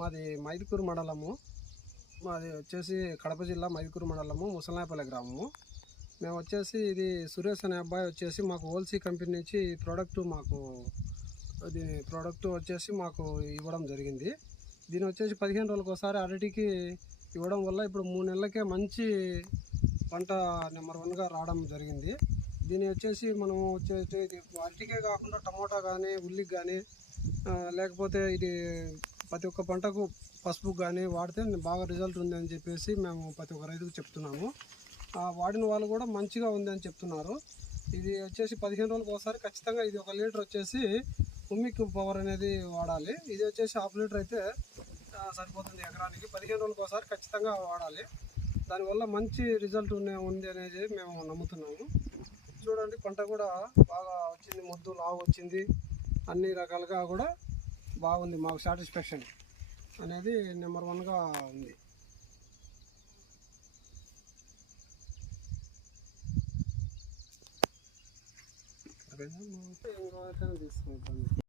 మాది మైదుకూరు మండలము. మాది వచ్చేసి కడప జిల్లా మైదుకూరు మండలము, ముసలనాయపల్లి గ్రామము. మేము వచ్చేసి ఇది సురేష్ అనే అబ్బాయి వచ్చేసి మాకు ఓల్సీ కంపెనీ నుంచి ప్రోడక్ట్ వచ్చేసి మాకు ఇవ్వడం జరిగింది. దీని వచ్చేసి 15 రోజులకు ఒకసారి అరటికి ఇవ్వడం వల్ల ఇప్పుడు 3 నెలలకే మంచి పంట నెంబర్ 1గా రావడం జరిగింది. దీని వచ్చేసి మనం వచ్చేసి ఇది అరటికే కాకుండా టమోటా కానీ, ఉల్లికి కానీ, లేకపోతే ఇది ప్రతి ఒక్క పంటకు పసుపుకు కానీ వాడితే బాగా రిజల్ట్ ఉంది అని చెప్పేసి మేము ప్రతి ఒక్క రైతుకు చెప్తున్నాము. వాడిన వాళ్ళు కూడా మంచిగా ఉంది అని చెప్తున్నారు. ఇది వచ్చేసి 15 రోజులకు ఒకసారి ఖచ్చితంగా ఇది 1 లీటర్ వచ్చేసి ఉమ్మిక్ పవర్ అనేది వాడాలి. ఇది వచ్చేసి 1/2 లీటర్ అయితే సరిపోతుంది ఎకరానికి. 15 రోజులకు ఒకసారి ఖచ్చితంగా వాడాలి. దానివల్ల మంచి రిజల్ట్ ఉంది అనేది మేము నమ్ముతున్నాము. చూడండి, పంట కూడా బాగా వచ్చింది, మొద్దు లావు వచ్చింది, అన్ని రకాలుగా కూడా బాగుంది. మాకు సాటిస్ఫాక్షన్ అనేది నెంబర్ 1గా ఉంది. ఇంకో తీసుకుంటాను.